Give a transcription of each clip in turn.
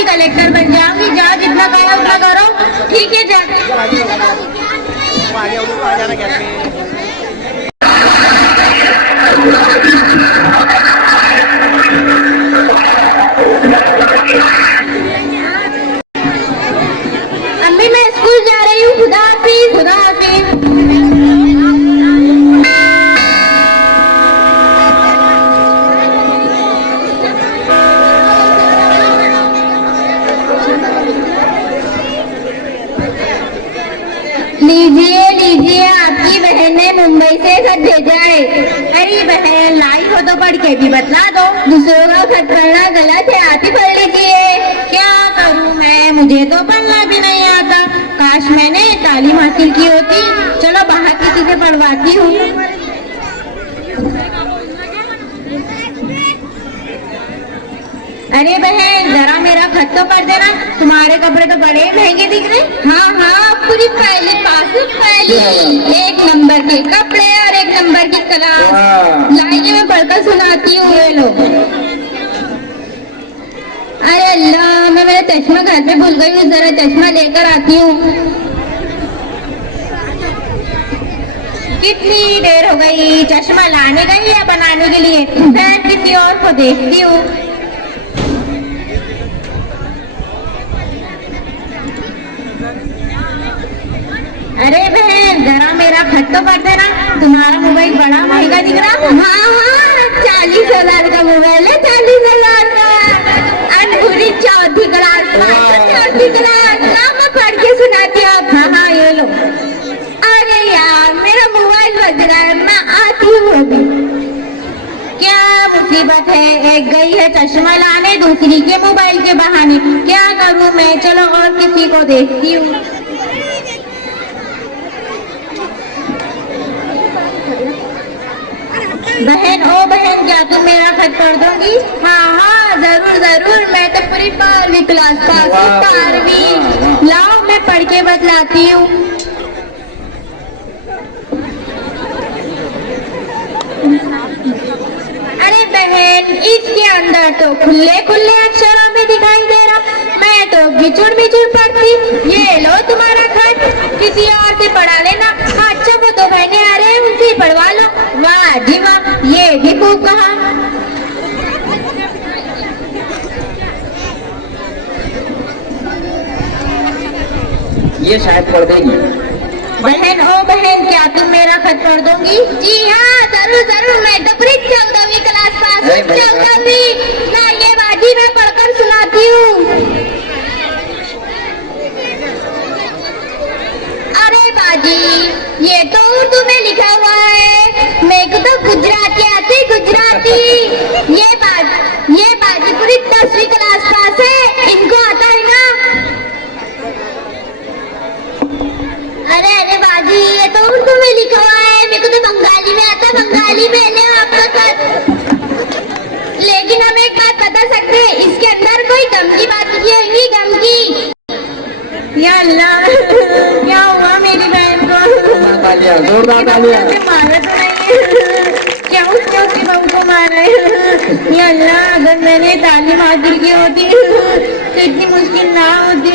अच्छी कलेक्टर बन जाऊंगी। जाओ, जितना करो उतना करो। ठीक है, जा। अम्मी, मैं स्कूल जा रही हूँ। खुदा हाफिज, खुदा हाफिज। लीजिए लीजिए, आपकी बहन ने मुंबई से खत भेजा है। अरे बहन, लाई हो तो पढ़ के भी बतला दो। दूसरों का खत पढ़ना गलत है, आप ही पढ़ लीजिए। क्या करूं मैं, मुझे तो पढ़ना भी नहीं आता। काश मैंने तालीम हासिल की होती। चलो बाहर किसी से पढ़वाती हूँ। अरे बहन, जरा मेरा खत तो पढ़ देना। तुम्हारे कपड़े तो बड़े महंगे दिख रहे। हाँ हाँ, पूरी पहली पास पहली, 1 नंबर के कपड़े और 1 नंबर की क्लास। लाइए, मैं पढ़कर सुनाती हूँ। ये लो। अरे अल्लाह, मैं मेरा चश्मा घर पे भूल गई हूँ। जरा चश्मा लेकर आती हूँ। कितनी देर हो गई, चश्मा लाने गई या बनाने के लिए? मैं किसी और को देखती हूँ। अरे बहन, जरा मेरा खत तो पढ़ देना। तुम्हारा मोबाइल बड़ा महंगा दिख रहा। हाँ हाँ, 40,000 का मोबाइल है, 40,000 का। अनपुरी चौथी क्लास, चौथी क्लास। मैं पढ़ के सुनाती हूँ। हाँ हाँ, ये लो। अरे यार, मेरा मोबाइल बज रहा है, मैं आती हूँ अभी। क्या मुसीबत है, एक गई है चश्मा लाने, दूसरी के मोबाइल के बहाने। क्या करूँ मैं, चलो और किसी को देखती हूँ। बहन, ओ बहन, क्या तुम मेरा खत पढ़ दोगी? हाँ हाँ, जरूर जरूर। मैं तो पूरी 12वीं क्लास पास हूँ, 12वीं। लाओ, मैं पढ़ के बतलाती हूँ। अरे बहन, इसके अंदर तो खुले खुले अक्षरों में दिखाई दे रहा। मैं तो बिचुड़ बिचुड़ पढ़ती। ये लो तुम्हारा खत, किसी और से पढ़ा लेना। अच्छा, वो तो बहने आ रहे हैं, उनसे पढ़वा लो। वाह जी वाह, ये भी खूब कहा। ये शायद पढ़ देगी। बहन, ओ बहन, क्या तुम मेरा खत पढ़ दोगी? जी हाँ, जरूर जरूर। मैं तो पूरी 14वीं क्लास पास हूँ, 14वीं। ना ये बाजी, मैं पढ़कर सुनाती हूँ। अरे बाजी, ये तो उर्दू में लिखा हुआ है। मेरे को तो गुजराती आती, गुजराती। ये बाजी पूरी 10वीं क्लास पास है, इनको आता है ना? अरे अरे बाजी, ये तो उर्दू में लिखा हुआ है। मेरे को तो बंगाली में आता, बंगाली में है आपका खत। लेकिन हम एक बात बता सकते हैं, इसके अंदर कोई गम की बात लिखी होगी, गम की। या अल्लाह, क्या हुआ मेरी बहन को? जोरदार तालियां। मारा तो नहीं, क्या उसने उसकी बहू को मारा है? या अल्लाह, अगर मैंने तालीम हासिल की होती तो इतनी मुश्किल ना होती।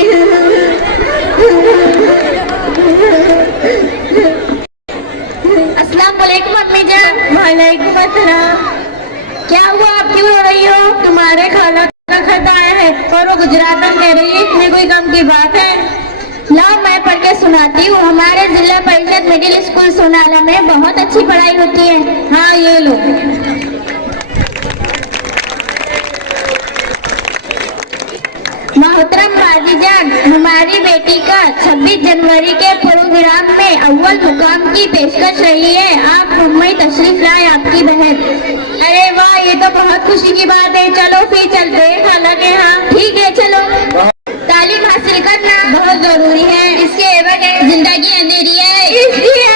अस्सलाम वालेकुम अम्मी जान। वालेकुम अस्सलाम। क्या हुआ, आप क्यों रो रही हो? तुम्हारे खाला का खत आया है और वो गुजरात में कह रही है, इसमें कोई गम की बात है? लाओ, मैं पढ़ के सुनाती हूँ। हमारे जिला परिषद मिडिल स्कूल सोनाला में बहुत अच्छी पढ़ाई होती है। हाँ, ये लो। मोहतरम बाजीजान, हमारी बेटी का 26 जनवरी के प्रोग्राम में अव्वल मुकाम की पेशकश रही है। आप मुंबई तशरीफ लाए, आपकी बहन। अरे वाह, ये तो बहुत खुशी की बात है। चलो फिर चलते हैं खाला के यहाँ। ठीक है, चलो। तालीम हासिल करना बहुत जरूरी है, इसके एवज जिंदगी अंधेरी है। इसलिए